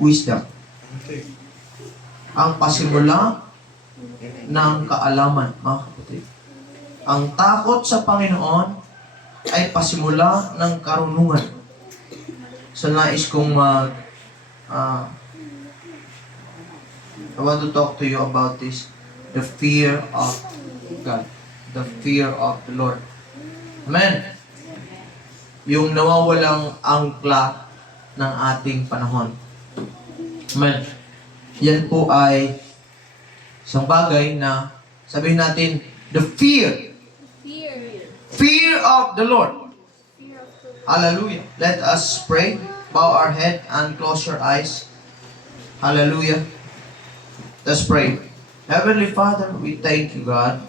wisdom. Ang pasimula ng kaalaman, mga kapatid. Ang takot sa Panginoon ay pasimula ng karunungan. So nais kong I want to talk to you about this. The fear of God. The fear of the Lord. Amen. Yung nawawalang angkla ng ating panahon. Amen. Yan po ay isang bagay na sabihin natin, the fear. Fear of the Lord. Hallelujah. Let us pray. Bow our head and close your eyes. Hallelujah. Let's pray. Heavenly Father, we thank you, God,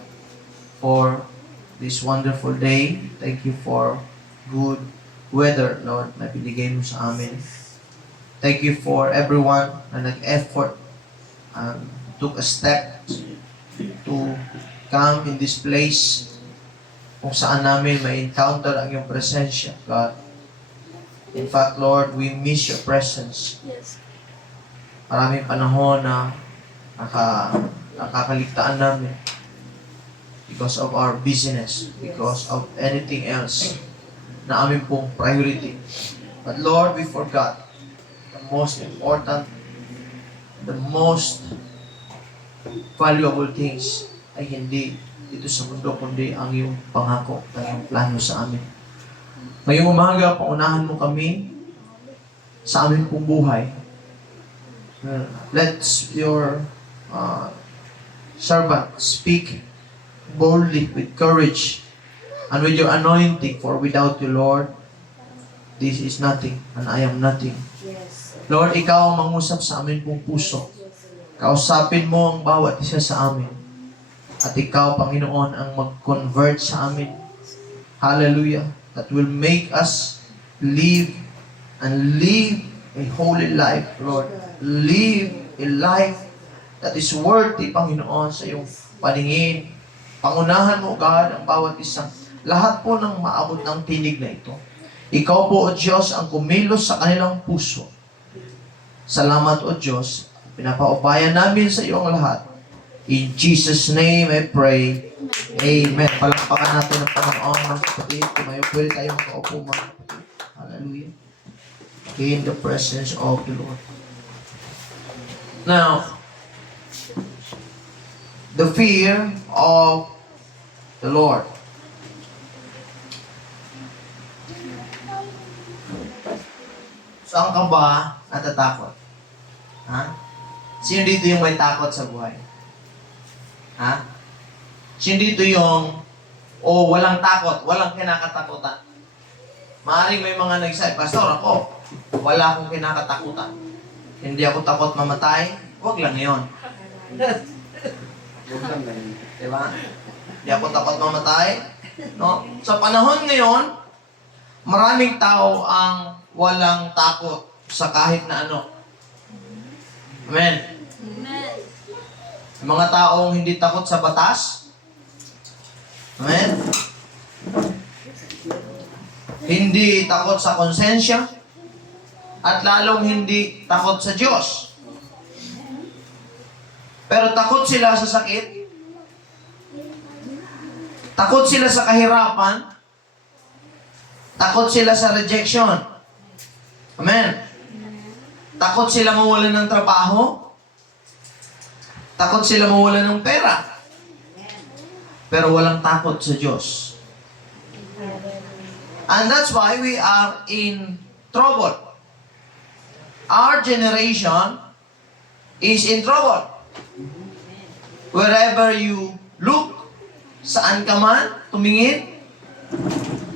for this wonderful day. Thank you for good weather, Lord, na binigay mo sa amin. Thank you for everyone na nag-effort and took a step to come in this place kung saan namin may encounter ang iyong presensya, God. In fact, Lord, we miss your presence. Maraming panahon na nakakaligtaan namin because of our busyness, because of anything else na amin pong priority. But Lord, we forgot the most important, the most valuable things ay hindi dito sa mundo, kundi ang iyong pangako, ang iyong plano sa amin. Ngayong umaga, paunahan mo kami sa aming pong buhay. Let your servant speak boldly with courage and with your anointing, for without you, Lord, this is nothing and I am nothing. Lord, ikaw ang mangusap sa amin pong puso. Kausapin mo ang bawat isa sa amin. At ikaw, Panginoon, ang mag-convert sa amin. Hallelujah. That will make us live and live a holy life, Lord. Live a life that is worthy, Panginoon, sa iyong paningin. Pangunahan mo, God, ang bawat isa. Lahat po ng maabot ng tinig na ito. Ikaw po, O Diyos, ang kumilos sa kanilang puso. Salamat, O Diyos. Pinapaubayan namin sa iyo ang lahat. In Jesus' name I pray. Amen. Palakpakan natin ang Panginoon, mga kapatid. Tumayo pwede tayong makaupo, mga kapatid. Hallelujah. In the presence of the Lord. Now, the fear of the Lord. Saan ka ba natatakot? Ha? Sino dito yung may takot sa buhay? Ha? Sino dito yung walang takot, walang kinakatakutan? Maaaring may mga nagsabi, Pastor, ako, wala akong kinakatakutan. Hindi ako takot mamatay. Huwag lang yun. Diba? Hindi ako takot mamatay. No? Sa panahon ngayon, maraming tao ang walang takot sa kahit na ano. Amen. Amen. Mga taong hindi takot sa batas. Amen. Hindi takot sa konsensya. At lalong hindi takot sa Diyos. Pero takot sila sa sakit. Takot sila sa kahirapan. Takot sila sa rejection. Amen. Takot sila mawalan ng trabaho. Takot sila mawalan ng pera. Pero walang takot sa Diyos. And that's why we are in trouble. Our generation is in trouble. Wherever you look, saan ka man tumingin,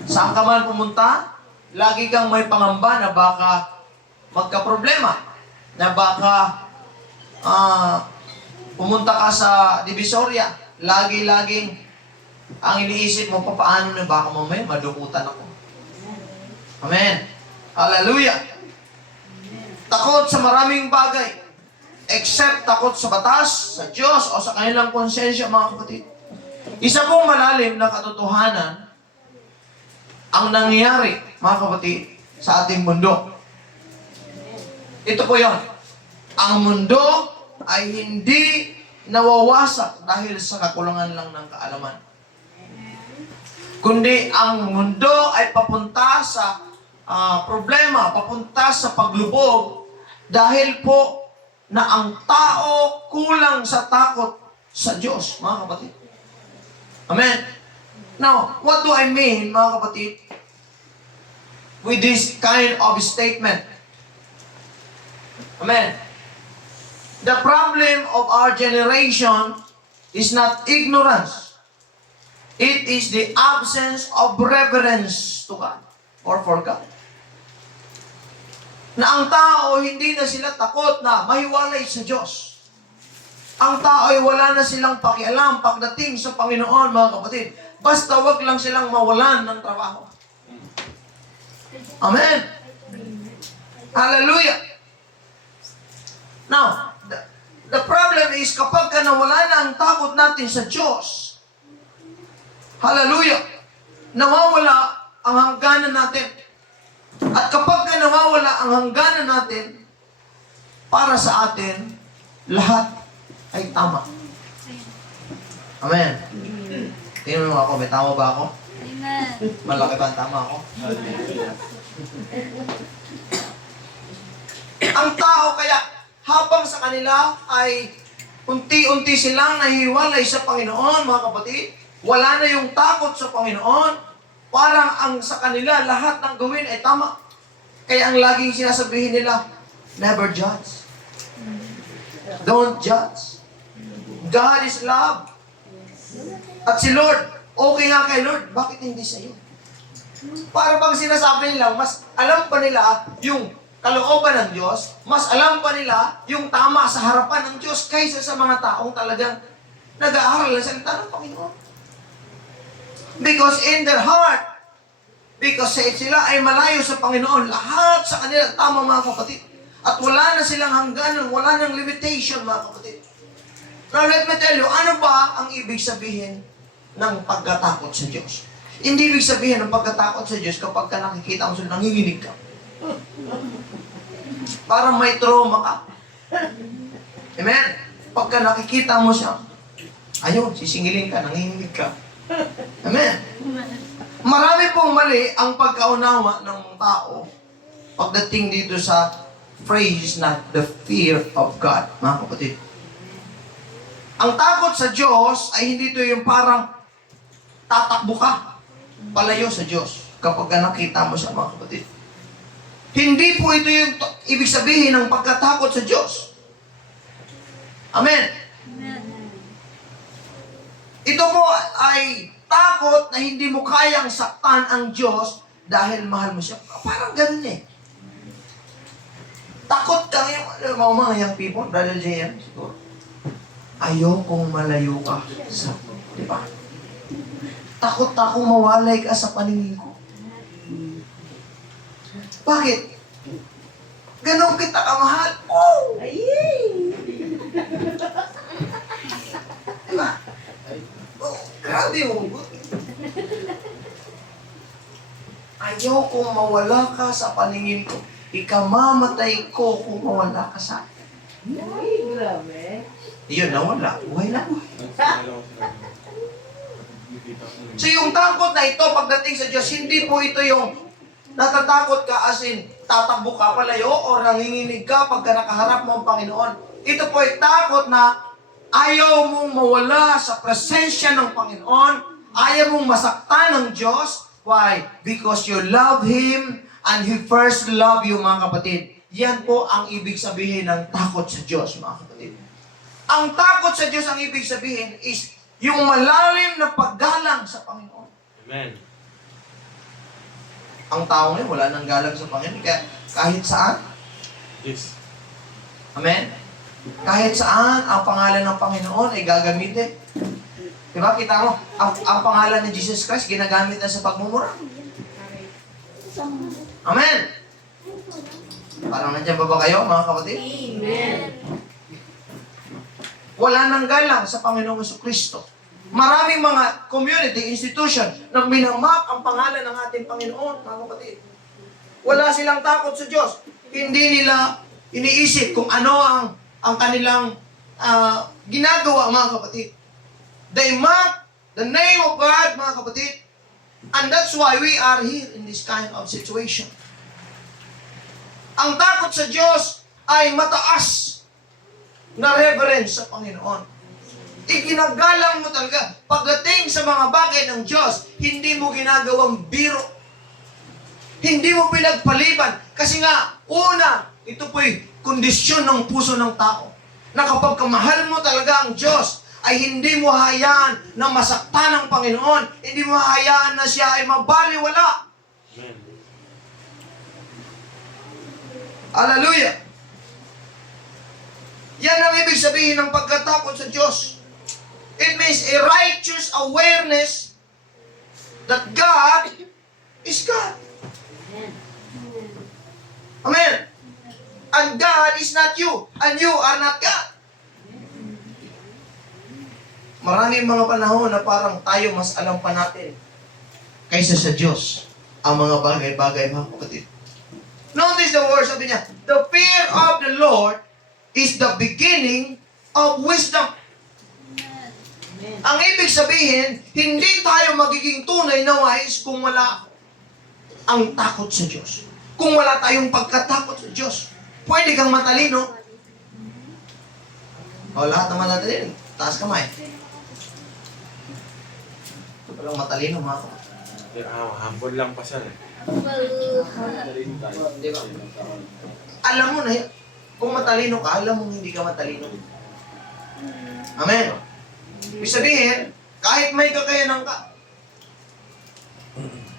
saan ka man pumunta, lagi kang may pangamba na baka magka-problema, na baka pumunta ka sa Divisoria, lagi-laging ang iniisip mo, paano na baka mamaya madukutan ako. Amen. Hallelujah. Takot sa maraming bagay, except takot sa batas, sa Diyos, o sa kanilang konsensya, mga kapatid. Isa pong malalim na katotohanan ang nangyayari, mga kapatid, sa ating mundo. Ito po yon. Ang mundo ay hindi nawawasak dahil sa kakulangan lang ng kaalaman. Kundi ang mundo ay papunta sa problema, papunta sa paglubog dahil po na ang tao kulang sa takot sa Diyos, mga kapatid. Amen. Now, what do I mean, mga kapatid, with this kind of statement? Amen. The problem of our generation is not ignorance. It is the absence of reverence to God or for God. Na ang tao, hindi na sila takot na mahiwalay sa Diyos. Ang tao ay wala na silang pakialam pagdating sa Panginoon, mga kapatid. Basta wag lang silang mawalan ng trabaho. Amen. Hallelujah. Now, the problem is kapag ka nawala na ang takot natin sa Diyos, hallelujah, nawawala ang hangganan natin. At kapag ka nawawala ang hangganan natin, para sa atin, lahat ay tama. Amen. Tingnan mo ako, may tama ba ako? Amen. Malaki ba ang tama ako? Ang tao kaya, habang sa kanila ay unti-unti silang nahiwalay sa Panginoon, mga kapatid, wala na yung takot sa Panginoon, parang ang sa kanila lahat ng gawin ay tama. Kaya ang laging sinasabihin nila, never judge. Don't judge. God is love. At si Lord, okay nga kay Lord, bakit hindi sa'yo? Para bang sinasabi nila, mas alam pa nila yung kalooban ng Diyos, mas alam pa nila yung tama sa harapan ng Diyos kaysa sa mga taong talagang nag-aaral ng salita ng Panginoon. Because in their heart, because sila ay malayo sa Panginoon, lahat sa kanila tama, mga kapatid. At wala na silang hangganan, wala nang limitation, mga kapatid. Now let me tell you, ano ba ang ibig sabihin ng pagkatakot sa Diyos? Hindi ibig sabihin ng pagkatakot sa Diyos kapag ka nakikita mo sila, nanginginig ka. Parang may trauma ka. Amen? Pagka nakikita mo siya, ayun, sisingilin ka, nanginginig ka. Amen? Marami pong mali ang pagkaunawa ng tao pagdating dito sa phrase na the fear of God, mga kapatid. Ang takot sa Diyos ay hindi ito yung parang tatakbo ka palayo sa Diyos kapag nakita mo siya, mga kapatid. Hindi po ito yung ibig sabihin ng pagkatakot sa Diyos. Amen. Ito po ay takot na hindi mo kayang saktan ang Diyos dahil mahal mo siya. Parang ganun eh. Takot ka ngayon, mga young people, Brother JM, siguro. Ayaw kong malayo ka sa, di ba? Takot akong mawalay ka sa paningin ko. Bakit? Ganon kita kamahal. Oh! Diba? Oh, grabe yung ayaw kong mawala ka sa paningin ko. Ikamamatay ko kung mawala ka sa akin. Ay, grabe. Yun, nawala. Buhay na buhay. So yung takot na ito pagdating sa Diyos, hindi po ito yung natatakot ka as in tatakbo ka palayo o nanginginig ka pagka nakaharap mo ang Panginoon. Ito po ay takot na ayaw mong mawala sa presensya ng Panginoon, ayaw mong masaktan ng Diyos. Why? Because you love Him and He first love you, mga kapatid. Yan po ang ibig sabihin ng takot sa Diyos, mga kapatid. Ang takot sa Diyos, ang ibig sabihin is yung malalim na paggalang sa Panginoon. Amen. Ang tao ngayon, wala nang galang sa Panginoon. Kaya kahit saan, Yes. amen? Kahit saan, ang pangalan ng Panginoon ay gagamitin. Diba? Kita mo, ang pangalan ni Jesus Christ, ginagamit na sa pagmumura. Amen? Parang nandiyan ba kayo, mga kapatid? Amen. Wala nang galang sa Panginoong Jesucristo. Maraming mga community, institution, na minamak ang pangalan ng ating Panginoon, mga kapatid. Wala silang takot sa Diyos. Hindi nila iniisip kung ano ang ang kanilang ginagawa, mga kapatid. They mock the name of God, mga kapatid. And that's why we are here in this kind of situation. Ang takot sa Diyos ay mataas na reverence sa Panginoon. Iginagalang mo talaga. Pagdating sa mga bagay ng Diyos, hindi mo ginagawang biro. Hindi mo pinagpaliban. Kasi nga, una, ito po'y kondisyon ng puso ng tao. Na kapag kamahal mo talaga ang Diyos, ay hindi mo hayaan na masaktan ang Panginoon. Hindi mo hayaan na siya ay mabaliwala. Hallelujah! Yan ang ibig sabihin ng pagkatakot sa Diyos. It means a righteous awareness that God is God. Amen. And God is not you. And you are not God. Maraming mga panahon na parang tayo mas alam pa natin kaysa sa Diyos ang mga bagay-bagay, mga kapatid. Notice the word, sabi niya, the fear of the Lord is the beginning of wisdom. Ang ibig sabihin, hindi tayo magiging tunay na wise kung wala ang takot sa Diyos. Kung wala tayong pagkatakot sa Diyos. Pwede kang matalino. O, lahat ng matalino. Taas kamay. Walang matalino, mga kapatid. Humble lang pa siya. Di ba? Alam mo na, kung matalino ka, alam mo hindi ka matalino. Amen. Ibig sabihin, kahit may kakayanan ka,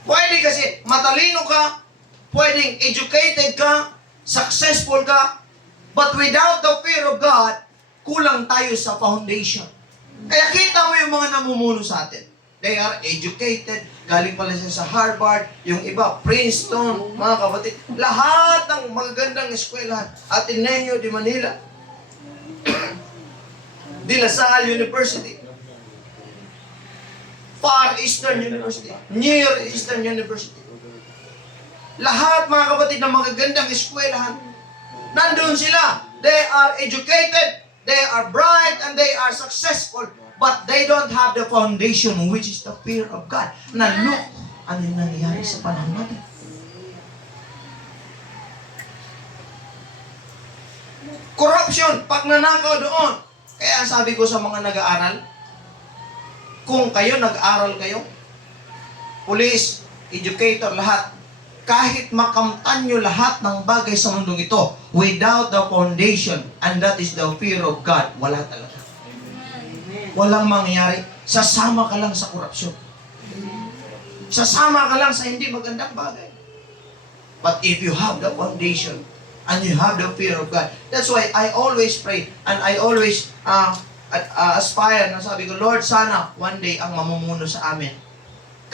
pwede kasi matalino ka, pwedeng educated ka, successful ka, but without the fear of God, kulang tayo sa foundation. Kaya kita mo yung mga namumuno sa atin. They are educated, galing pala siya sa Harvard, yung iba, Princeton, mga kapatid. Lahat ng magagandang eskwelahan, Ateneo de Manila, De La Salle University, Far Eastern University, Near Eastern University. Lahat, mga kapatid, ng magagandang eskwelahan, nandun sila. They are educated, they are bright, and they are successful. But they don't have the foundation, which is the fear of God. Na look, ano yung nangyayari sa panahon natin? Corruption, pagnanakaw doon. Kaya sabi ko sa mga nag-aaral, kung kayo nag-aaral kayo, police, educator, lahat, kahit makamtan nyo lahat ng bagay sa mundong ito, without the foundation, and that is the fear of God, wala talaga. Walang mangyayari. Sasama ka lang sa korupsyon. Sasama ka lang sa hindi magandang bagay. But if you have the foundation and you have the fear of God, that's why I always pray and I always aspire na sabi ko, Lord, sana one day ang mamumuno sa amin,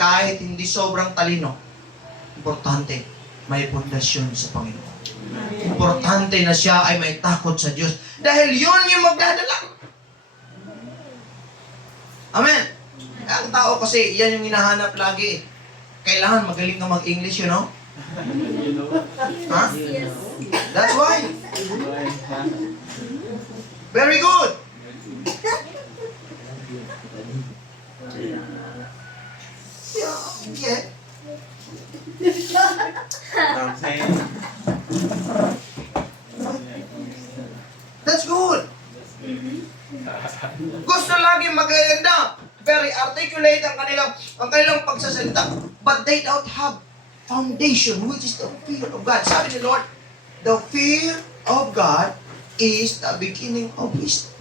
kahit hindi sobrang talino, importante, may pundasyon sa Panginoon. Importante na siya ay may takot sa Diyos. Dahil yun yung magdadala. Amen. Ang tao kasi, yan yung hinahanap lagi. Kailangan magaling ka mag-English, you know? Huh? That's why. Very good. Yeah. That's good. Gusto lagi maganda. Very articulate ang kanilang pagsasalita. But they don't have foundation, which is the fear of God. Sabi ni Lord, the fear of God is the beginning of wisdom.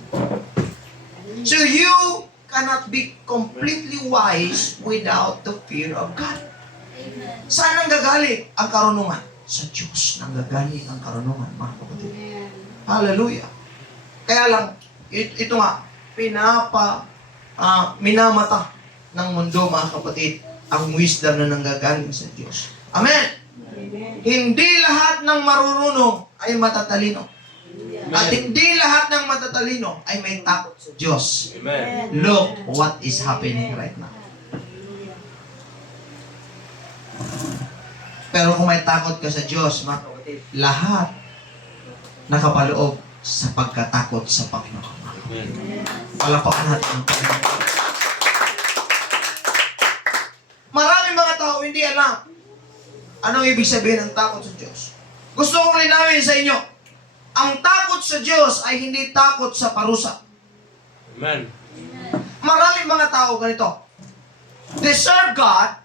So you cannot be completely wise without the fear of God. Saan ang gagaling ang karunungan? Sa Diyos nang gagaling ang karunungan, mga kapatid. Hallelujah. Kaya lang, ito nga, minamata ng mundo, mga kapatid, ang wisdom na nanggagaling sa Diyos. Amen? Hindi lahat ng marurunong ay matatalino. At hindi lahat ng matatalino ay may takot sa Diyos. Amen. Look what is happening right now. Pero kung may takot ka sa Diyos, mga kapatid, lahat nakapaloob sa pagkatakot sa Panginoon. Palapakan natin ang Panginoon. Maraming mga tao hindi alam anong ibig sabihin ng takot sa Diyos. Gusto kong linawin sa inyo, ang takot sa Diyos ay hindi takot sa parusa. Amen. Maraming mga tao ganito. They serve God,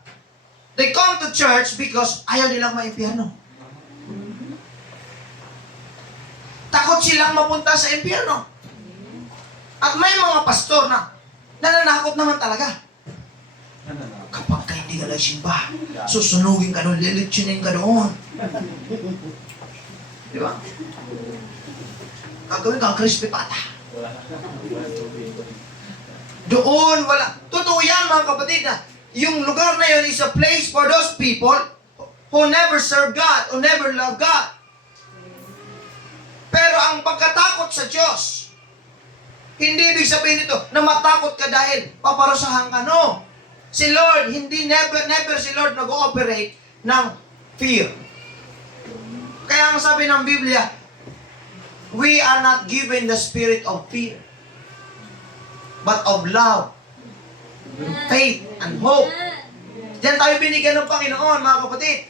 they come to church because ayaw nilang maimpyerno. Takot silang mapunta sa impyerno. At may mga pastor na nananakot naman talaga. Kapag ka hindi ka nagsimba, susunugin ka doon, lilitsinin ka doon. Di ba? Gagawin kang crispy pata. Doon, wala. Totoo yan mga kapatid na yung lugar na yun is a place for those people who never serve God, who never love God. Pero ang pagkatakot sa Diyos, hindi ibig sabihin nito na matakot ka dahil paparusahan ka. No. Si Lord, never si Lord nag-ooperate ng fear. Kaya ang sabi ng Biblia, we are not given the spirit of fear, but of love, faith, and hope. Diyan tayo binigyan ng Panginoon, mga kapatid.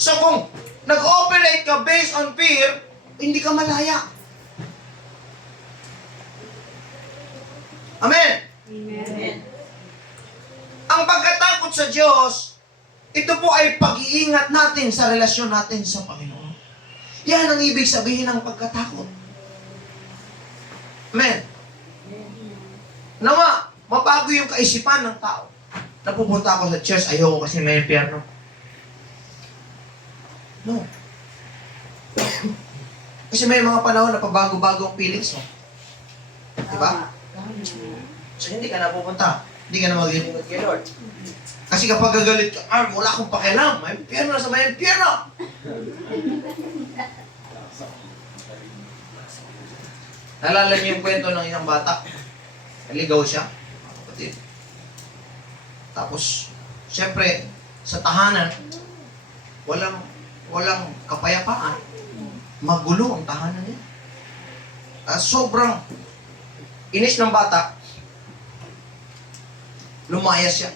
So kung nag-ooperate ka based on fear, hindi ka malaya. Amen? Amen. Ang pagkatakot sa Diyos, ito po ay pag-iingat natin sa relasyon natin sa Panginoon. Yan ang ibig sabihin ng pagkatakot. Amen? Nawa, mabago yung kaisipan ng tao. Napupunta ako sa church, ayoko kasi may impyerno. No. Kasi may mga panahon na pabago-bago ang feelings mo. Diba? So hindi ka na pupunta. Hindi ka na maglilingkod kay Lord. Kasi kapag gagalit ka, wala akong pakialam. May impyerno sa may impyerno. Nalala niyo yung kwento ng isang bata. Naligaw siya. Kapatid. Tapos, siyempre, sa tahanan, walang kapayapaan. Magulo ang tahanan niya. Sobrang inis ng bata. Lumayas siya.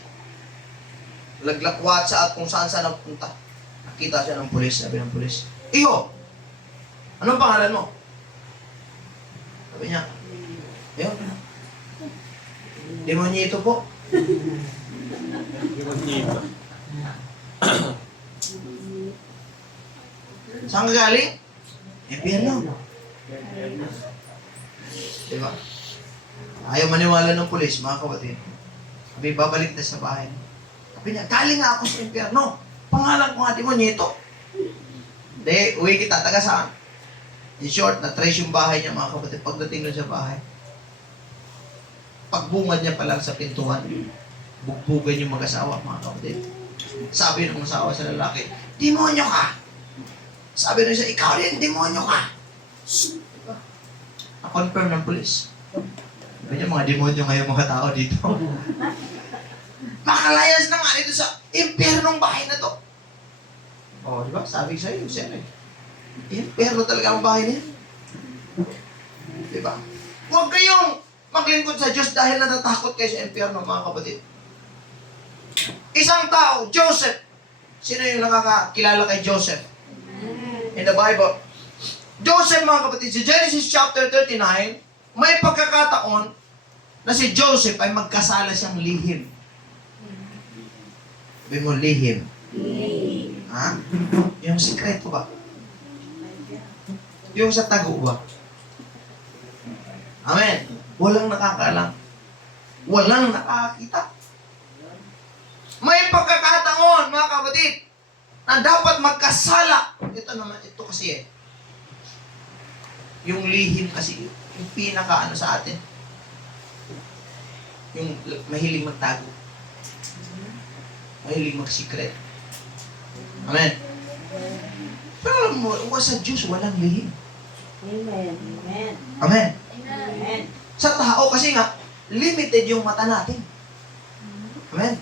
Laglakwat siya at kung saan saan nagpunta. Nakita siya ng pulis. Sabi ng pulis, "Iho, anong pangalan mo?" Sabi niya, "Ayun, demonyito po." Saan ka galing? Impyerno. Diba? Ayaw maniwala ng pulis, mga kapatid. Sabi, babalik na sa bahay. Sabi niya, galing nga ako sa impyerno. Pangalan ko nga demonyito. Hindi, uwi kita, taga saan? In short, na-trace yung bahay niya, mga kapatid. Pagdating nun sa bahay, pagbungad niya pa lang sa pintuan, bugbugan yung mag-asawa, mga kapatid. Sabi ng asawa sa lalaki, "Demonyo ka!" Sabi nung isa, "Ikaw rin, demonyo ka!" Na-confirm ng pulis. Sabi niya, mga demonyo ngayon mga tao dito. Makalayas na nga dito sa impyernong bahay na to. O, di ba? Sabi ko sa'yo, siyempre. Impyerno talaga ang bahay niya. Di ba? Huwag kayong maglingkod sa Diyos dahil natatakot kayo sa impyerno, mga kapatid. Isang tao, Joseph. Sino yung nakakakilala kay Joseph? In the Bible. Joseph, mga kapatid, sa Genesis chapter 39, may pagkakataon na si Joseph ay magkasala siyang lihim. Sabi mo, lihim. Ha? Yung sikreto ba? Yung sa tago ba? Amen. Walang nakakaalam. Walang nakakita. May pagkakataon, mga kapatid, na dapat magkasala. Ito naman, ito kasi yung lihim kasi, yung pinaka sa atin. Yung mahiling magtago. Mahiling magsikret. Amen. Pero alam mo, sa Diyos walang lihim. Amen. Amen. Amen. Amen. Sa tao kasi nga, limited yung mata natin. Amen.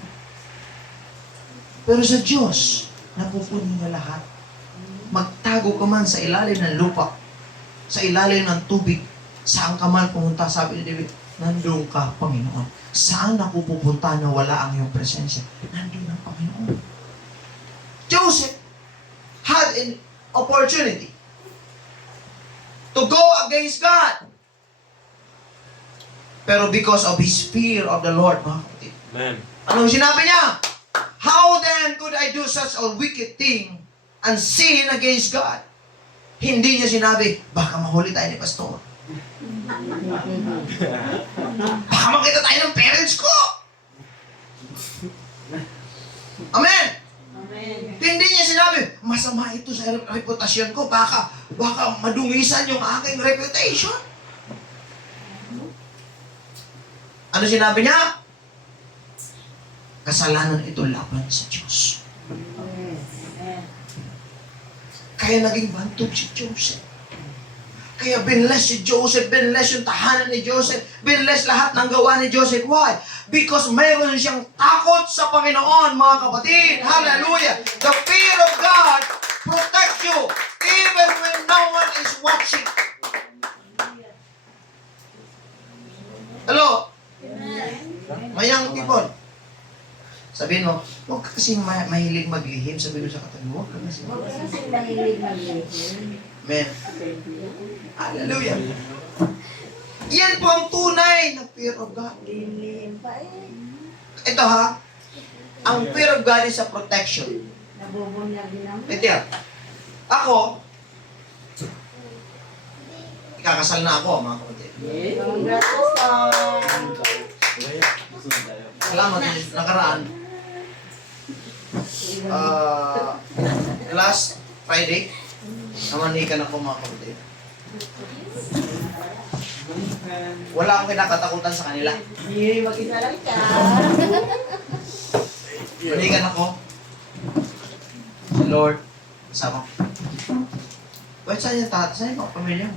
Pero sa Diyos, napupuno niya lahat. Magtago ka man sa ilalim ng lupa, sa ilalim ng tubig. Saan ka man pumunta, sabi ni David, nandun ka, Panginoon. Saan ako pupunta na wala ang iyong presensya? Nandun ang Panginoon. Joseph had an opportunity to go against God. Pero because of his fear of the Lord, mga kapatid, Amen. anong sinabi niya? How then could I do such a wicked thing and sin against God? Hindi niya sinabi, baka mahuli tayo ni pastor. Baka makita tayo ng parents ko. Amen. Amen. Hindi niya sinabi, masama ito sa reputasyon ko. Baka madungisan yung aking reputation. Ano sinabi niya? Kasalanan ito laban sa Diyos. Amen. Kaya naging bantog si Joseph. Kaya binless si Joseph, binless yung tahanan ni Joseph, binless lahat ng gawa ni Joseph. Why? Because mayroon siyang takot sa Panginoon, mga kapatid. Hallelujah! The fear of God protects you even when no one is watching. Hello? Mayang people. Sabihin mo, huwag ka kasing mahilig maglihim. Sabihin mo sa katabi mo, huwag ka kasing Huwag ka kasi mahilig maglihim. Amen. Hallelujah. Yan po ang tunay na fear of God. Lihim pa eh. Ito ha, ang fear of God is a protection. Nabubunyag din naman. Ito yan. Ako, ikakasal na ako, mga kapatid. Congratulations! Salamat, nakaraan. Last Friday, namanikan ako, mga kapatid. Wala akong kinakatakutan sa kanila. Hindi, mag-isa lang ka. Manikan ako. Sa Lord, kasama ko. Ba't saan yung tatay? Saan yung pamilya mo?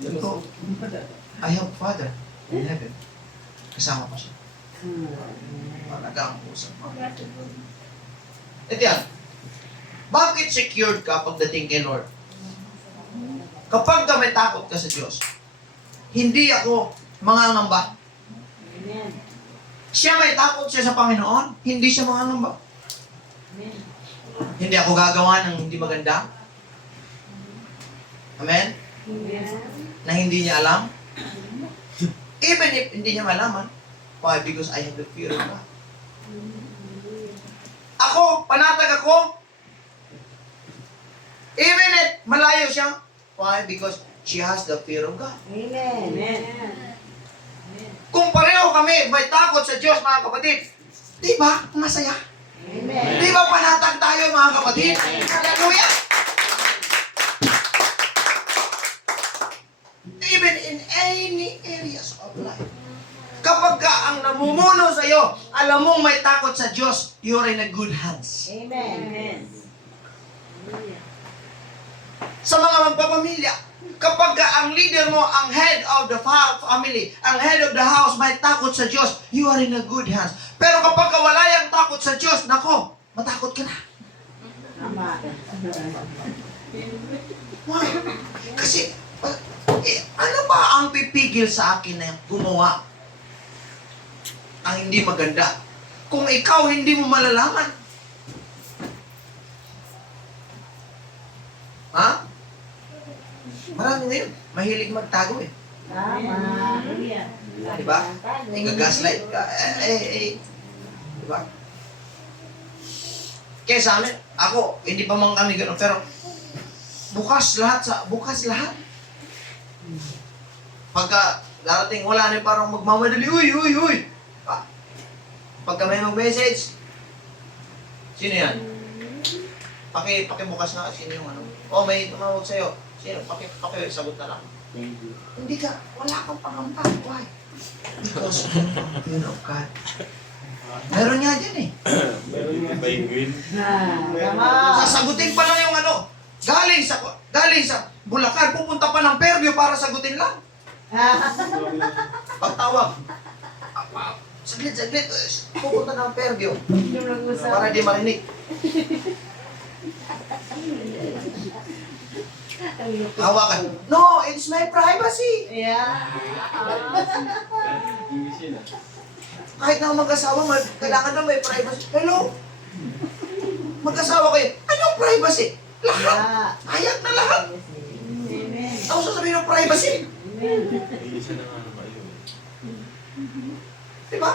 Sabi ko, I have Father in heaven. Kasama ko siya. Talaga ang usap mo. Ito yan. Bakit secured ka pagdating kay Lord? Kapag ka may takot ka sa Diyos, hindi ako mangangamba. Amen. Siya may takot siya sa Panginoon, hindi siya mangangamba. Amen. Hindi ako gagawa ng hindi maganda. Amen? Amen. Na hindi niya alam. Even if hindi niya malaman. Why? Because I have the fear of God. Ako, panatag ako. Even if malayo siya. Why? Because she has the fear of God. Amen. Amen. Kung pareho kami may takot sa Diyos, mga kapatid, di ba masaya? Amen. Di ba panatag tayo, mga kapatid? Hallelujah! Even in any areas of life. Kapag ka ang namumuno sa iyo, alam mong may takot sa Diyos, you're in a good hands. Amen. Amen. Sa mga magpapamilya, kapag ka ang leader mo, ang head of the family, ang head of the house, may takot sa Diyos, you are in a good hands. Pero kapag ka wala yung takot sa Diyos, nako, matakot ka na. Tama. Why? Kasi, ano ba ang pipigil sa akin na gumawa ang hindi maganda? Kung ikaw hindi mo malalaman. Ha? Marami ngayon, mahilig magtago eh. Tama. Diba? Nag-gaslight ka. Diba? Kaya sa amin, ako, hindi pa man kami gano'n, pero bukas lahat. Pagka darating, wala na parang magmamadali, uy. Pagka may mag-message, sino yan? Pakibukas na, sino yung ano? Oh, may tumawag sa'yo. Sino? Sagot na lang. Hindi ka, wala kang pangamba. Why? Because you know the fear of God. Meron nga dyan eh. Tama. Sasagutin pa lang yung ano. Galing sa Bulacan, pupunta pa ng Fairview para sagutin lang. Pagtawag. Saglit. Pupunta ng Fairview. Para di marinig. Hawakan. No, it's my privacy. Yeah. Kahit na mag-asawa, kailangan na may privacy. Hello? Mag-asawa kayo. Anong privacy? Lahat. Yeah. Hayag na lahat. Amen. Tapos sasabihin ng privacy. Diba?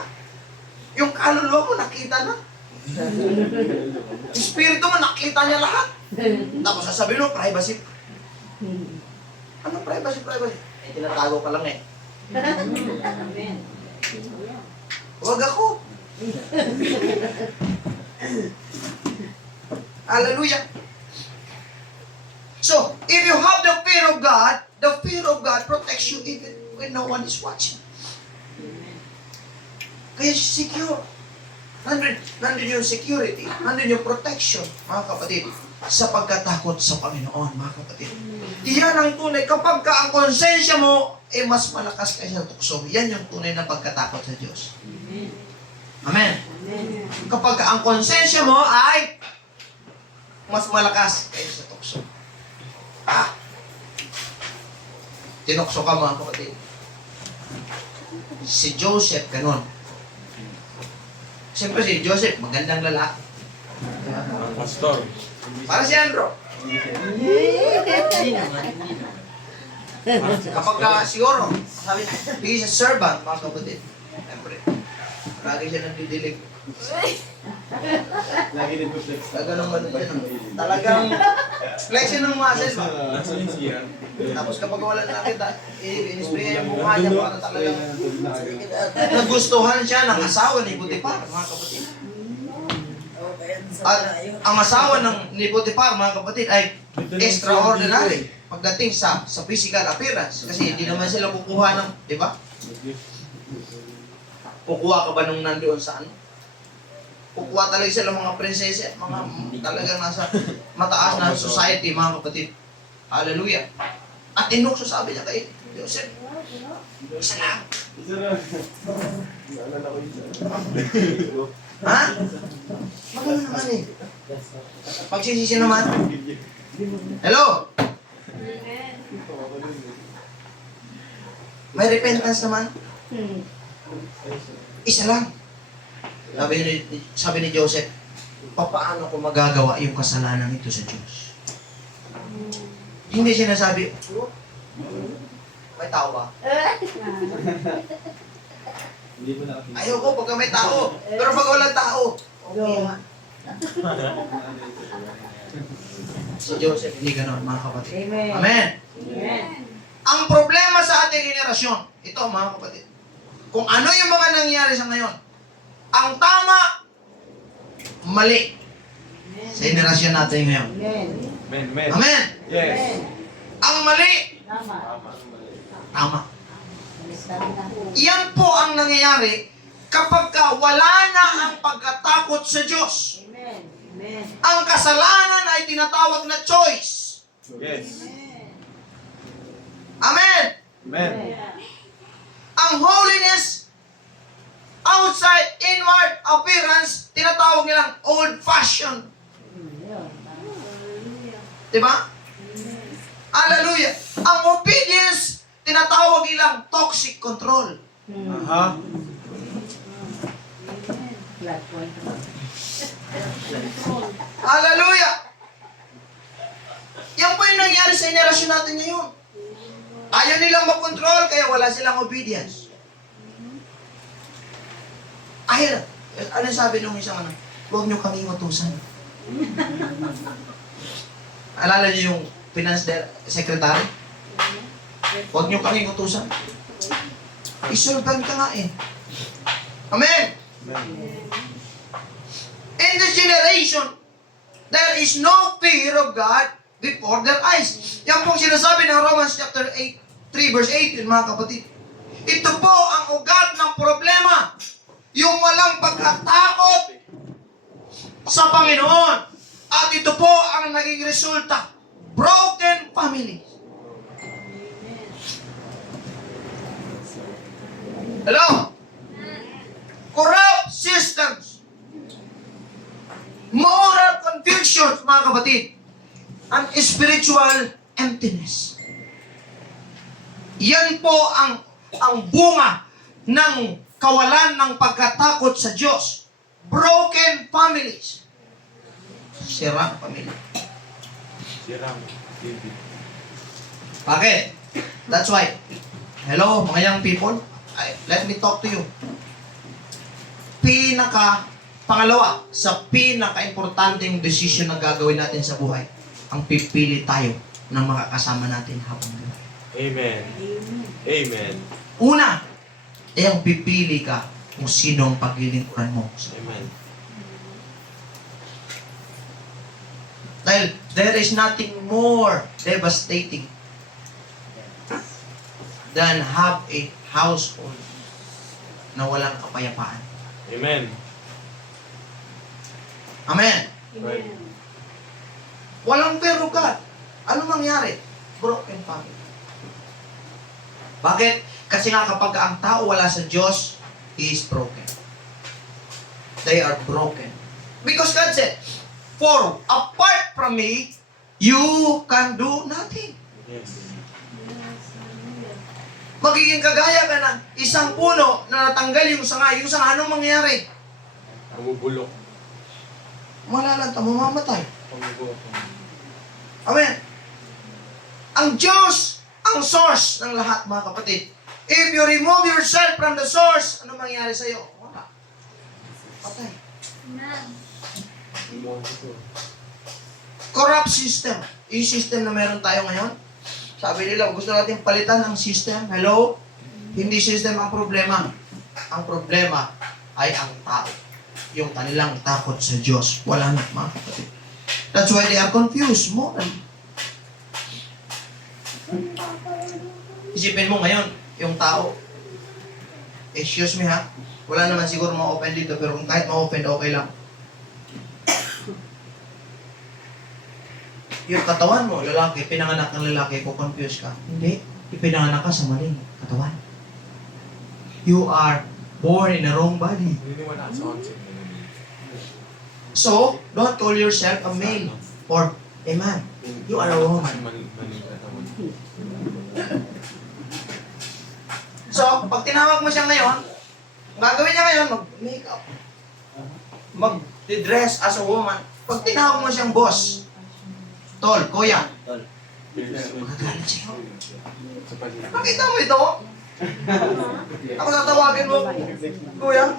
Yung kaluluwa mo, nakita na. Yung spirito mo, nakita niya lahat. Tapos sasabihin mo, privacy. Anong privacy? Eh, tinatago ka lang eh. Amen. Huwag ako. Hallelujah. So, if you have the fear of God protects you even when no one is watching. Kaya secure. Nandun yung security, nandun yung protection, mga kapatid, sa pagkatakot sa Panginoon, mga kapatid. Iyan ang tunay. Kapag ka ang konsensya mo, mas malakas kaysa tukso. Yan yung tunay na pagkatakot sa Diyos. Amen. Amen. Kapag ka ang konsensya mo ay mas malakas kaysa sa tukso. Tinukso ka, mga kapatid. Si Joseph, ganun. Siyempre si Joseph, magandang lalaki. Pastor. Para si Andrew. Kapag ka siguro, sabi niya, he's a servant, mga kapatid. Siyempre, lagi siya nagdidilig. Lagi din po flex. Talagang flexion ng muscle ba? Nasa yung siya. Tapos kapag wala nakita, in-spray yung mukha niya para talagang nagustuhan siya ng asawa ni Potiphar, mga kapatid. At ang asawa ni Potiphar, mga kapatid, ay extraordinary pagdating sa physical appearance. Kasi hindi naman sila kukuha ng, di ba? Kukuha ka ba nung nandoon sa ano? Kukuha talaga sila mga prinsesa, mga talagang nasa mataas na society, mga kapatid. Hallelujah. At tinukso, sabi niya kay Joseph, isa lang. Ha? Magano naman eh. Pagsisisi naman. Hello? May repentance naman. Isa lang. Sabi ni Joseph, paano ko magagawa yung kasalanan ito sa Diyos? Hindi sinasabi, may tao ba? Hindi mo nakakita. Ayoko pagka may tao. Pero pag walang tao, okay nga. Si Joseph, hindi ganon, mga kapatid. Amen. Amen. Amen. Ang problema sa ating henerasyon, ito mga kapatid, kung ano yung mga nangyayari sa ngayon, ang tama, mali sa henerasyon natin ngayon. Amen. Men, men. Amen. Yes. Amen. Ang mali, Tama. tama. Sabi na po. Iyan po ang nangyayari kapag ka wala na ang pagkatakot sa Diyos. Amen. Amen. Ang kasalanan ay tinatawag na choice. Yes. Amen. Men. Ang holiness, outside, inward appearance, tinatawag nilang old-fashioned. Diba? Hallelujah. Ang obedience, tinatawag nilang toxic control. Aha. Flat point. Hallelujah. Yan po yung nangyari sa henerasyon natin ngayon. Ayaw nilang makontrol, kaya wala silang obedience. Ayaw. Ano sabi nung isang ano? Huwag niyo kami utusan. Alala niyo yung finance secretary? Huwag niyo kami utusan. Isulban ka nga eh. Amen! In this generation, there is no fear of God before their eyes. Yan pong sinasabi ng Romans chapter 3 verse 18, mga kapatid. Ito po ang ugat ng problema. Yung walang pagkatakot sa Panginoon. At ito po ang naging resulta. Broken family. Hello? Corrupt systems. Moral confusions, mga kapatid. And spiritual emptiness. Yan po ang bunga ng kawalan ng pagkatakot sa Diyos. Broken families. Sirang pamilya. Sirang. David. Bakit? That's why. Hello, mga young people. Let me talk to you. Pangalawa, sa pinaka-importanteng decision na gagawin natin sa buhay, ang pipili tayo ng mga kasama natin habang buhay. Amen. Amen. Amen. Una, ang pipili ka kung sino ang paglilingkuran mo. Amen. Dahil there is nothing more devastating than have a household na walang kapayapaan. Amen. Amen. Right. Walang pero God. Ano mangyari? Broken family. Bakit? Kasi nga kapag ang tao wala sa Diyos, he is broken. They are broken. Because God said, for apart from me, you can do nothing. Yes. Magiging kagaya ka ng isang puno na natanggal yung sanga. Yung sanga, anong mangyayari? Pamubulok. Malalanta, mamamatay. Pamubulok. Amen. Ang Diyos, ang source ng lahat, mga kapatid. If you remove yourself from the source, ano mangyayari sa'yo? Wala. Patay. Corrupt system. Yung system na meron tayo ngayon, sabi nila, gusto natin palitan ang system. Hello? Hindi system ang problema. Ang problema ay ang tao. Yung kanilang takot sa Diyos. Wala na, mga kapatid. That's why they are confused. Morally. Isipin mo ngayon, yung tao, excuse me ha, wala naman siguro ma-open dito, pero kung kahit ma-open, okay lang. Yung katawan mo, lalaki, pinanganak ng lalaki, confuse ka. Hindi, ipinanganak ka sa maling katawan. You are born in the wrong body. Niniwala sa onse. So, don't call yourself a male or a man. You are a woman. Maling katawan. So, pag tinawag mo siya ngayon, ang gagawin niya ngayon, mag-makeup. Mag-dress as a woman. Pag tinawag mo siyang boss, tol, kuya, magagalit siya. Sa paligid. Nakita mo ito? Ako tatawagin mo, kuya.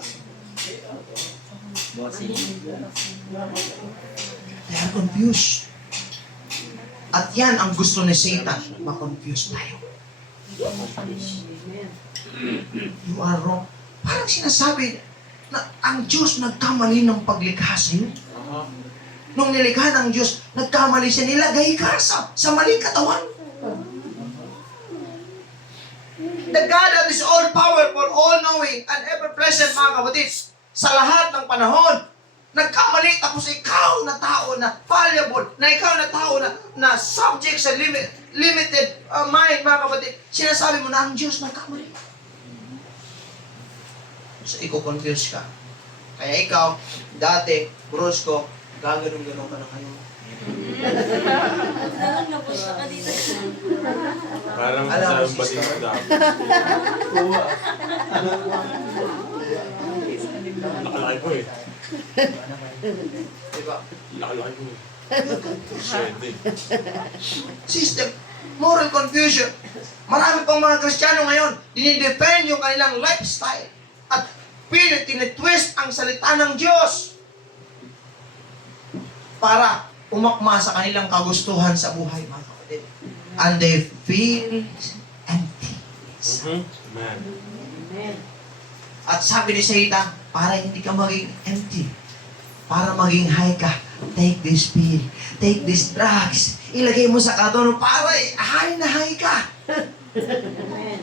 They are confused. At yan ang gusto ni Satan, ma-confuse tayo. Amen. You are wrong. Parang sinasabi na ang Diyos nagkamali ng paglikha sa'yo. Nung nilikha ng Diyos, nagkamali siya, nilagay ka sa maling katawan. The God that is all-powerful, all-knowing, and ever-present, mga kapatid, sa lahat ng panahon, nagkamali, tapos ikaw na tao na fallible, na ikaw na tao na subject sa limited mind, mga kapatid, sinasabi mo na ang Diyos nagkamali. So, iko-confuse ka. Kaya ikaw, dati, brusko, gaganong-ganong ka na kayo. Parang Alam sa mo, bating sister. daw. Nakalaki ko eh. Diba? Nakalaki ko eh. Shit eh. System, moral confusion. Marami pang mga Kristiyano ngayon, dinidepend yung kanilang lifestyle at tinitwist ang salita ng Diyos para umakma sa kanilang kagustuhan sa buhay, mga kapatid. And they feel empty. Man. Amen. At sabi ni Satan, para hindi ka maging empty, para maging high ka, take this pill, take these drugs, ilagay mo sa katon para high na high ka. Amen.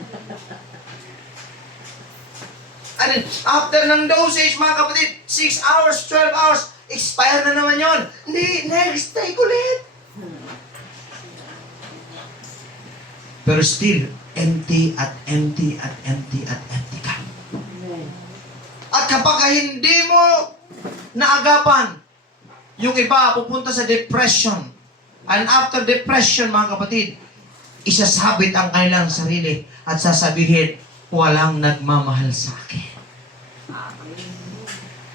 And then, after ng dosage, mga kapatid, 6 hours, 12 hours, expire na naman yon. Hindi, next, take ulit. Pero still, empty at empty at empty at empty ka. Amen. At kapag hindi mo naagapan, yung iba pupunta sa depression. And after depression, mga kapatid, isasabit ang kanilang sarili at sasabihin, walang nagmamahal sa akin.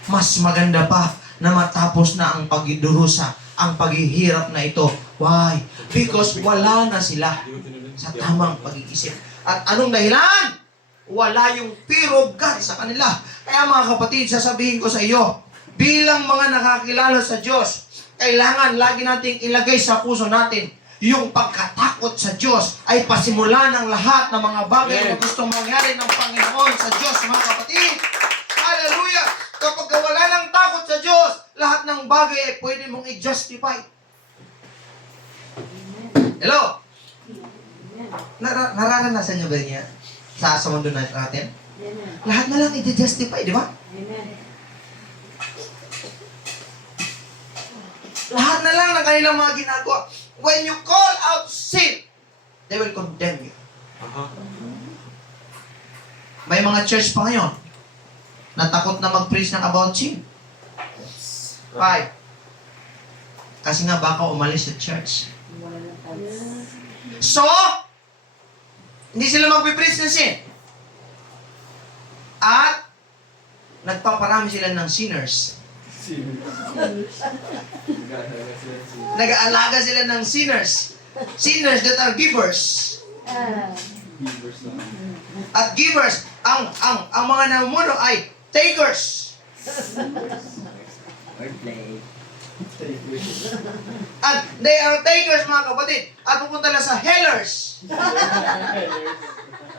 Mas maganda pa na matapos na ang pagdurusa, ang paghihirap na ito. Why? Because wala na sila sa tamang pag-iisip. At anong dahilan? Wala yung fear of God sa kanila. Kaya mga kapatid, sasabihin ko sa iyo, bilang mga nakakilala sa Diyos, kailangan lagi nating ilagay sa puso natin yung pagkatakot sa Diyos ay pasimulan ng lahat ng mga bagay na gustong mangyari ng Panginoon sa Diyos, mga kapatid. Hallelujah! Kapag wala ng takot sa Diyos, lahat ng bagay ay pwede mong i-justify. Hello? Nararanasan niyo ba niya sa mundo natin? Amen. Lahat na lang i-justify, di ba? Amen. Lahat na lang ng kanilang mga ginagawa. When you call out sin, they will condemn you. Aha. May mga church pa ngayon na takot na mag-preach ng about sin. Why? Kasi nga baka umalis sa church. Wala na tayo. So, hindi sila mag-preach ng sin. At nagpaparami sila ng sinners. Nag-aalaga sila ng sinners. Sinners that are givers. At givers, ang mga namumuno ay takers. At they are takers, mga kapatid. At pupunta na sa hellers.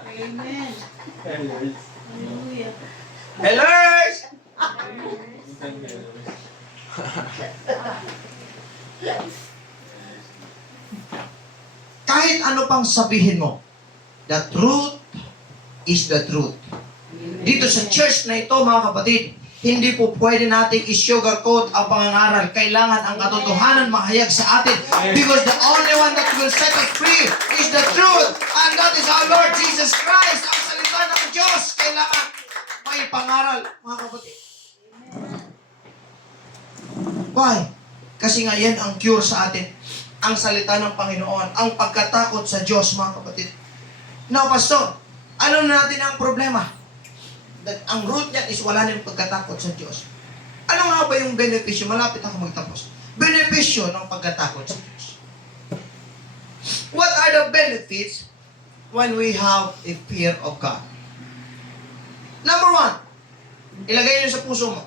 Amen. Hallelujah. Hellers! Kahit ano pang sabihin mo, the truth is the truth. Dito sa church na ito, mga kapatid, hindi po pwede nating i-sugarcoat ang pangangaral. Kailangan ang katotohanan mahayag sa atin. Because the only one that will set us free is the truth. And that is our Lord Jesus Christ. Ang salita ng Diyos, kailangan may pangaral, mga kapatid. Why? Kasi nga yan ang cure sa atin. Ang salita ng Panginoon, ang pagkatakot sa Diyos, mga kapatid. Now, Pastor, ano na natin ang problema? That ang root niya is wala nang pagkatakot sa Diyos. Ano nga ba yung benepisyo? Malapit ako magtapos. Benepisyo ng pagkatakot sa Diyos. What are the benefits when we have a fear of God? Number one, ilagay niyo sa puso mo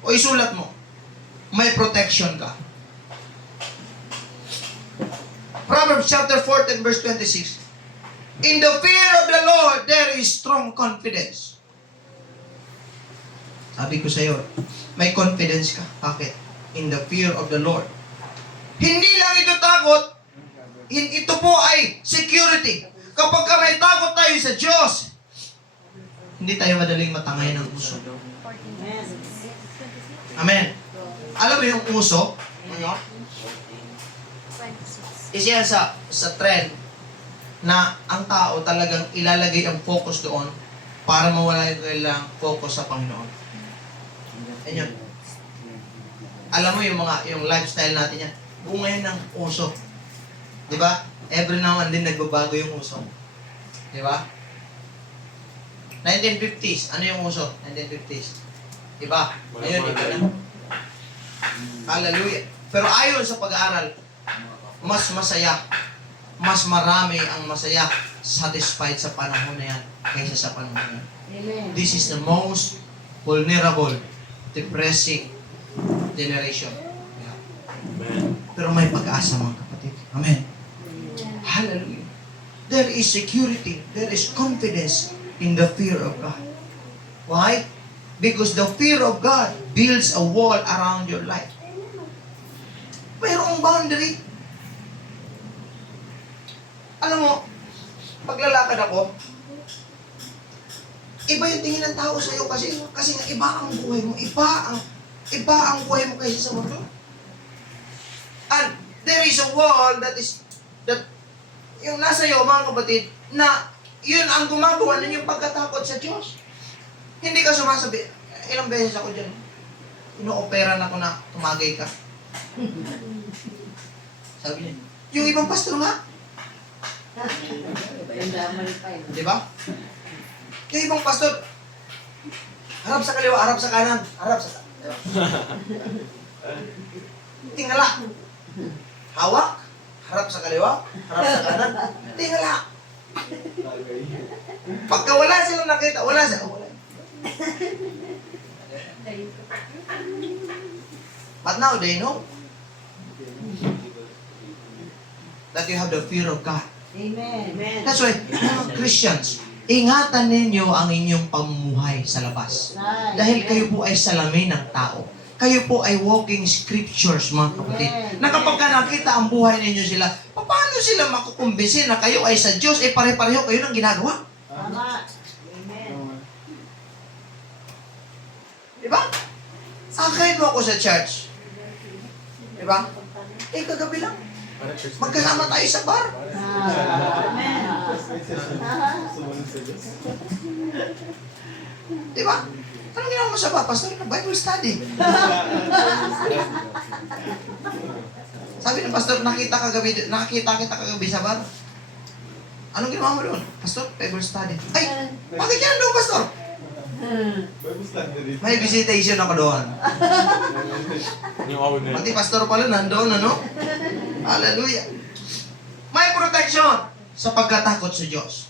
o isulat mo, may protection ka. Proverbs chapter 14 verse 26. In the fear of the Lord, there is strong confidence. Sabi ko sa iyo, may confidence ka. Bakit? In the fear of the Lord. Hindi lang ito takot, ito po ay security. Kapag ka may takot tayo sa Diyos, hindi tayo madaling matangay ng uso. Amen. Amen. Alam mo yung uso? Ano? Isa yan sa trend na ang tao talagang ilalagay ang focus doon para mawala yung kailang focus sa Panginoon. Yan yun. Alam mo yung lifestyle natin yan. Bunga yan ng uso. Di ba? Every now and then nagbabago yung uso. Di ba? 1950s. Ano yung uso? 1950s. Di ba? Ngayon, iba na. Hallelujah. Pero ayon sa pag-aaral, mas masaya, mas marami ang masaya, satisfied sa panahon na yan kaysa sa panahon na yan. Amen. This is the most vulnerable, depressing generation. Yeah. Amen. Pero may pag-asa, mga kapatid. Amen. Hallelujah. There is security, there is confidence in the fear of God. Why? Because the fear of God builds a wall around your life. Mayroong boundary. Alam mo, paglalakad ako, iba yung tingin ng tao sa'yo kasi nga iba ang buhay mo, iba ang buhay mo kaysa sa mundo. And there is a wall that yung nasa iyo, mga kapatid, na yun ang gumagawa ng yung pagkatakot sa Diyos. Hindi ka sumasabi, ilang beses ako dyan, ino-opera na ko na tumagay ka. Sabi niya, yung ibang pastor nga. Di ba? Yung ibang pastor, harap sa kaliwa, harap sa kanan, harap sa diba? Tingala. Hawak, harap sa kaliwa, harap sa kanan, tingala. Pagka wala silang nakita, wala sila. But now they know that you have the fear of God. Amen. Amen. That's why, mga Christians, ingatan ninyo ang inyong pamumuhay sa labas. Dahil kayo po ay salamin ng tao. Kayo po ay walking scriptures, mga kapatid. Na kapag ka nakita ang buhay ninyo sila, paano sila makukumbinsin na kayo ay sa Diyos, eh pare-pareho kayo ng ginagawa? Tama. Amen. Diba? Akayin mo ako sa church. Diba? Eh, kagabi lang. Magkasama tayo sa bar. Amen. Diba? Anong ginawa mo sa bar? Pastor, na Bible study. Sabi ng pastor, nakita kita kagabi sa bar. Anong ginawa mo doon? Pastor, Bible study. Ay, bakit yan doon, pastor? May visitation ako doon. Yung owner. Pati pastor pala nandoon, ano? Hallelujah. May protection sa pagkatakot sa Diyos.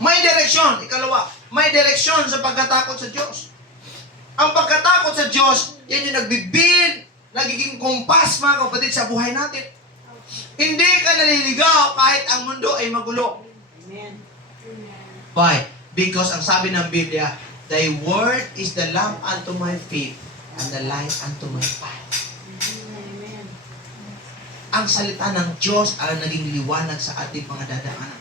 May direksyon. Ikalawa, may direksyon sa pagkatakot sa Diyos. Ang pagkatakot sa Diyos, yan yung nagbibid, nagiging kumpas, mga kapatid, sa buhay natin. Hindi ka naliligaw kahit ang mundo ay magulo. Amen. Why? Because ang sabi ng Biblia, Thy word is the lamp unto my feet and the light unto my path. Amen. Ang salita ng Diyos ang naging liwanag sa ating mga dadaanan.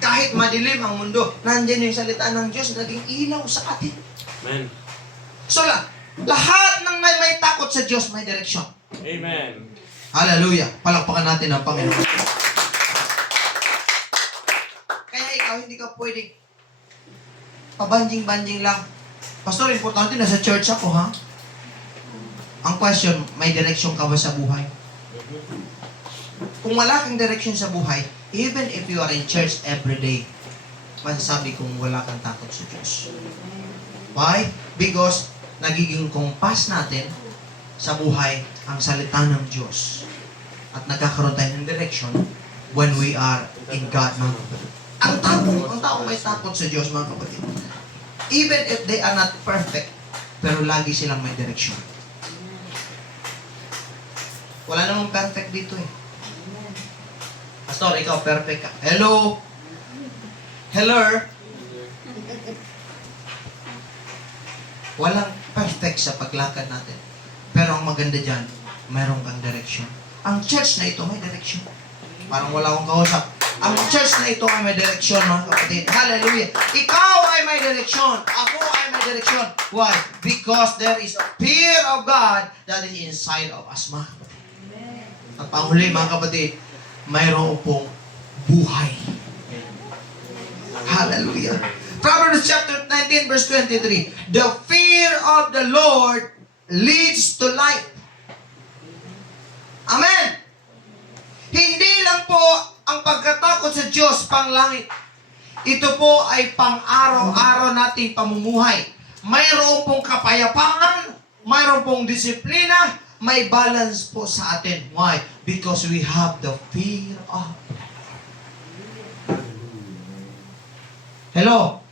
Kahit madilim ang mundo, nandiyan yung salita ng Diyos, naging ilaw sa atin. Amen. So lahat ng may takot sa Diyos, may direksyon. Amen. Hallelujah. Palakpakan natin ang Panginoon. Kaya ikaw, hindi ka pwedeng pabanjing-banjing lang. Pastor, importante, nasa church ako, ha? Ang question, may direksyon ka ba sa buhay? Kung wala kang direksyon sa buhay, even if you are in church every day, masasabi kong wala kang takot sa Diyos. Why? Because nagiging kumpas natin sa buhay ang salita ng Diyos. At nagkakaroon tayo ng direksyon when we are in God, mga kapatid. Ang taong may takot sa Diyos, mga kapatid, even if they are not perfect, pero lagi silang may direksyon. Wala namang perfect dito eh. Pastor, ikaw perfect ka. Hello? Hello? Walang perfect sa paglakad natin. Pero ang maganda dyan, mayroon kang direksyon. Ang church na ito may direksyon. Parang wala akong kausap. Ang church na ito ay may direksyon, mga kapatid. Hallelujah. Ikaw ay may direksyon. Ako ay may direksyon. Why? Because there is a fear of God that is inside of us, mga kapatid. At panghuli, mga kapatid, mayroon pong buhay. Hallelujah. Proverbs chapter 19, verse 23. The fear of the Lord leads to life. Amen. Hindi lang po ang pagkatakot sa Diyos panglangit. Ito po ay pang-araw-araw nating pamumuhay. Mayroon pong kapayapaan, mayroon pong disiplina, may balance po sa atin. Why? Because we have the fear of God. Hello?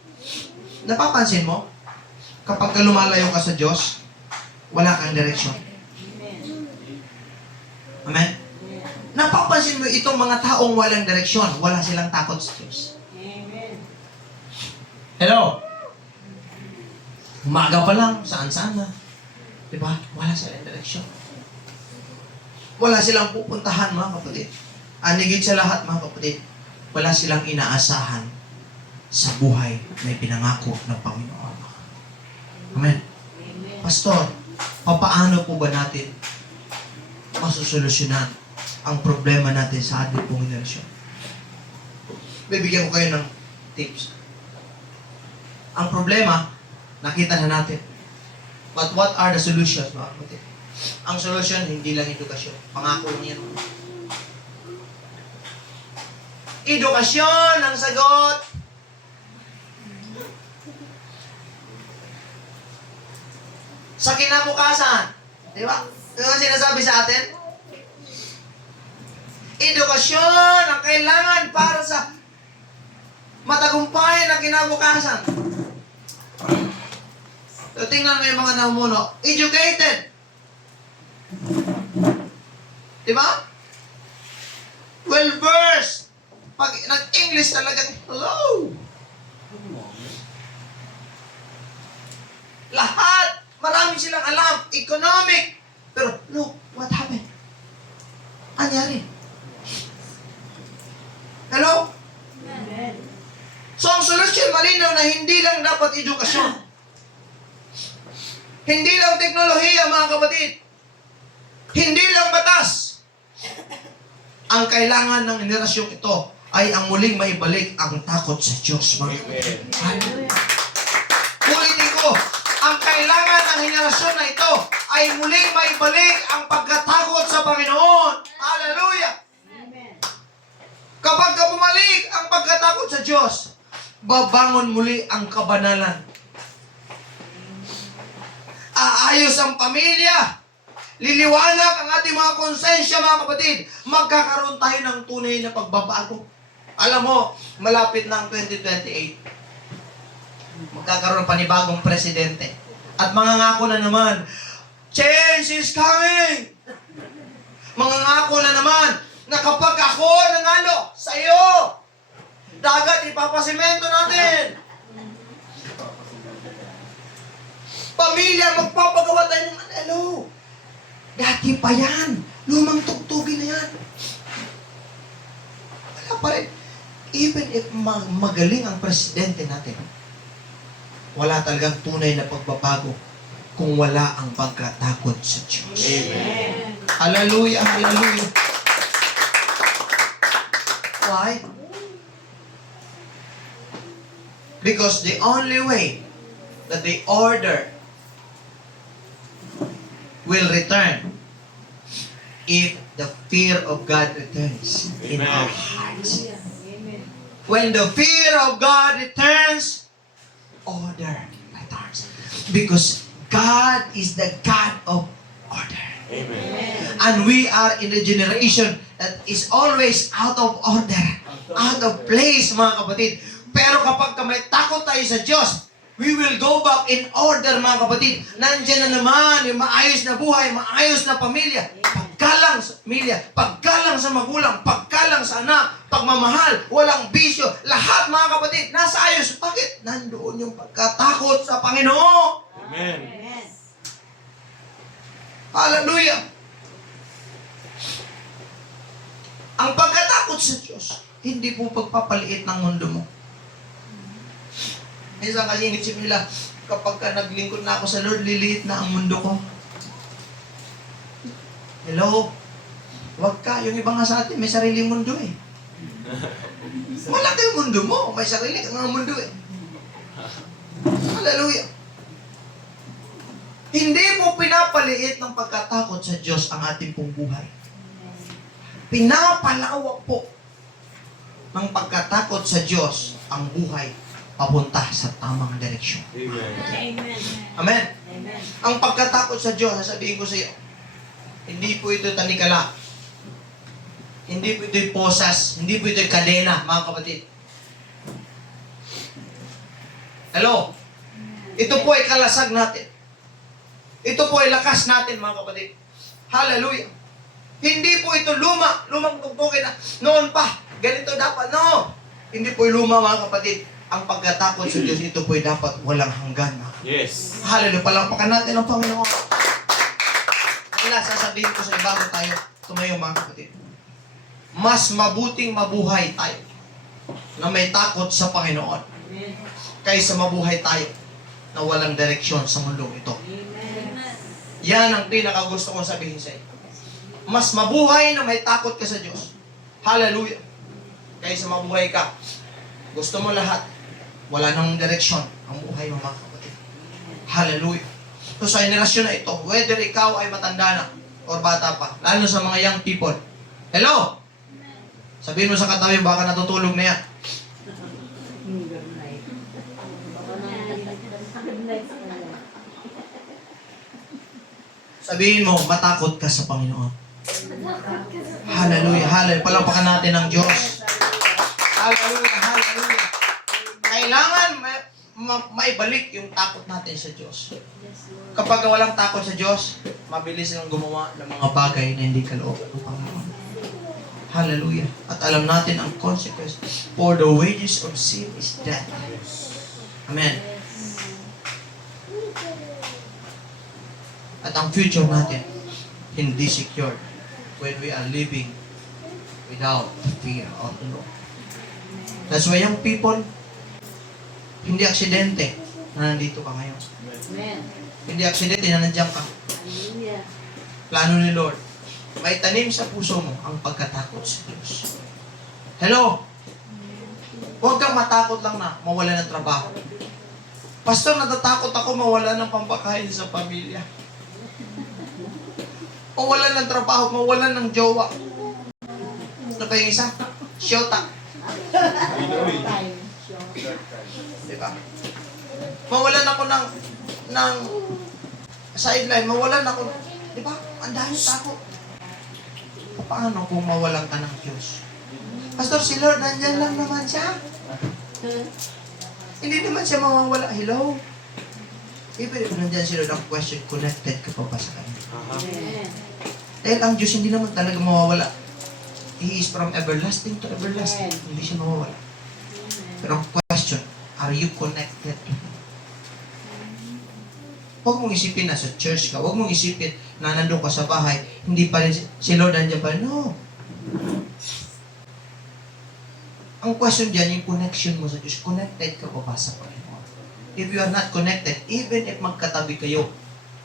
Napapansin mo? Kapag ka lumalayo ka sa Diyos, wala kang direksyon. Amen? Napapansin mo itong mga taong walang direksyon, wala silang takot sa Diyos. Amen. Hello? Umaga pa lang, saan-saan na. Diba? Wala silang direksyon. Wala silang pupuntahan, mga kapatid. Anigid sa lahat, mga kapatid. Wala silang inaasahan sa buhay na pinangako ng Panginoon. Amen? Pastor, papaano po ba natin masusolusyonan ang problema natin sa ating pong relasyon? Bibigyan ko kayo ng tips. Ang problema, nakita na natin. But what are the solutions, mga kapatid? Ang solusyon, hindi lang edukasyon. Pangako lang yan. Edukasyon ang sagot. Sa kinabukasan. Di ba? Ito ang sinasabi sa atin. Edukasyon ang kailangan para sa matagumpay na kinabukasan. So, tingnan mo yung mga namumuno. Educated. Di ba? Well-versed. Pag nag-English talagang, hello. Lahat. Marami silang alam. Economic. Pero, look, what happened? Anyari? Hello? Amen. So, ang solusyon malinaw na hindi lang dapat edukasyon. Hindi lang teknolohiya, mga kapatid. Hindi lang batas. Ang kailangan ng henerasyong ito ay ang muling maibalik ang takot sa Diyos, mga kapatid. Ulitin ko, ang kailangan ng henerasyon na ito ay muling maibalik ang pagkatakot sa Panginoon. Hallelujah! Amen. Kapag ka bumalik ang pagkatakot sa Diyos, babangon muli ang kabanalan. Aayos ang pamilya. Liliwanag ang ating mga konsensya, mga kapatid. Magkakaroon tayo ng tunay na pagbabago. Alam mo, malapit na ang 2028. Magkakaroon ng panibagong presidente. At mangangako na naman, change is coming! Mangangako na naman na kapag ako nanalo sa iyo, dagat ipapasimento natin. Pamilya, magpapagawa tayo ng ano. Dati pa yan. Lumang tugtugin na yan. Wala pa rin. Even if magaling ang presidente natin, wala talagang tunay na pagbabago kung wala ang pagkatakot sa Diyos. Amen. Hallelujah, hallelujah. Why? Because the only way that the order will return if the fear of God returns in Amen. our hearts. Amen. When the fear of God returns, order returns. Because God is the God of order. Amen. And we are in a generation that is always out of order, out of place, mga kapatid. Pero kapag may takot tayo sa Diyos, we will go back in order, mga kapatid. Nandiyan na naman yung maayos na buhay, maayos na pamilya. Paggalang sa pamilya, paggalang sa magulang, paggalang sa anak, pagmamahal, walang bisyo. Lahat, mga kapatid, nasa ayos. Bakit? Nandoon yung pagkatakot sa Panginoon. Amen. Amen. Hallelujah! Ang pagkatakot sa Diyos, hindi po pagpapaliit ng mundo mo. Minsan kasi inisip nila, kapag ka naglingkod na ako sa Lord, liliit na ang mundo ko. Hello? Huwag ka. Yung iba nga sa atin, may sariling mundo eh. Malaki yung mundo mo. May sarili kang mundo eh. Hallelujah! Hindi mo pinapaliit ng pagkatakot sa Diyos ang ating pong buhay. Pinapalawak po ng pagkatakot sa Diyos ang buhay papunta sa tamang direksyon. Amen. Amen. Amen? Amen. Ang pagkatakot sa Diyos, sasabihin ko sa iyo, hindi po ito tanikala. Hindi po ito'y posas. Hindi po ito'y kadena, mga kapatid. Hello? Ito po ay kalasag natin. Ito po ay lakas natin, mga kapatid. Hallelujah. Hindi po ito lumang tugtugin na noon pa. Ganito dapat. No. Hindi po yung luma, mga kapatid. Ang pagkatakot sa Diyos, ito po ay dapat walang hanggan. Yes. Hallelujah. Palampakan natin ang Panginoon. Kaya sasabihin ko sa bago tayo, tumayo, mga kapatid. Mas mabuting mabuhay tayo na may takot sa Panginoon Amen. kaysa mabuhay tayo na walang direksyon sa mundong ito. Amen. Yan ang pinakagusto kong sabihin sa iyo. Mas mabuhay na may takot ka sa Diyos. Hallelujah. Kaysa mabuhay ka. Gusto mo lahat. Wala nang direksyon ang buhay mo, mga kapatid. Hallelujah. So sa henerasyon na ito, whether ikaw ay matanda na or bata pa, lalo sa mga young people. Hello! Sabihin mo sa katabi, baka natutulog na yan. Good night. Good night sa kanila. Sabihin mo, matakot ka sa Panginoon. Hallelujah, hallelujah. Palampakan natin ang Diyos. Hallelujah, hallelujah. Kailangan maibalik yung takot natin sa Diyos. Kapag walang takot sa Diyos, mabilis lang gumawa ng mga bagay na hindi kalooban ng Panginoon. Hallelujah. At alam natin ang consequence. For the wages of sin is death. Amen. At ang future natin, hindi secure when we are living without the fear of the Lord. That's why young people, hindi aksidente na nandito ka ngayon. Amen. Hindi aksidente na nandiyan ka. Hallelujah. Plano ni Lord. May tanim sa puso mo ang pagkatakot sa Diyos. Hello? Huwag kang matakot lang na mawala ng trabaho. Pastor, natatakot ako mawala ng pambakain sa pamilya. Mawala ng trabaho, mawala ng jowa. Ano pa yung isa? Shota. Time. Diba? Mawalan ako ng sideline, mawalan ako, diba? Ang dami takot. Paano kung mawalan ka ng Diyos? Pastor, si Lord, nandyan lang naman siya. Hindi naman siya mawawala. Hello? Even if nandyan si Lord, ang question, connected ka pa ba sa Kanya? Amen. Dahil ang Diyos hindi naman talaga mawawala. He is from everlasting to everlasting. Hindi siya mawawala. Pero ang question, are you connected to Him? Huwag mong isipin na sa church ka. Huwag mong isipin na nandun ka sa bahay. Hindi pa rin si Lord nandiyan pa rin. No. Ang question dyan, yung connection mo sa Diyos. Connected ka pa ba sa Panginoon? If you are not connected, even if magkatabi kayo,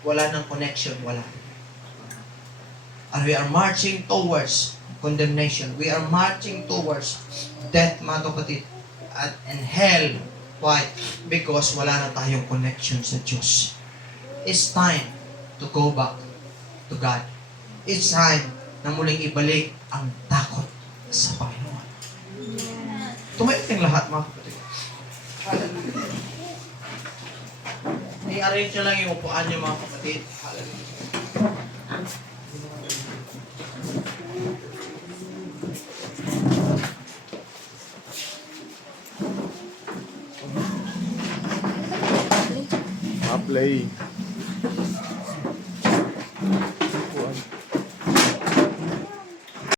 wala ng connection, wala. And we are marching towards condemnation. We are marching towards death, mga kapatid. And hell. Why? Because wala na tayong connection sa Diyos. It's time to go back to God. It's time na muling ibalik ang takot sa Panginoon. Tumayo kayong lahat, mga kapatid. Hallelujah. I-arrange nyo lang yung upuan nyo, mga kapatid. Hallelujah. Play.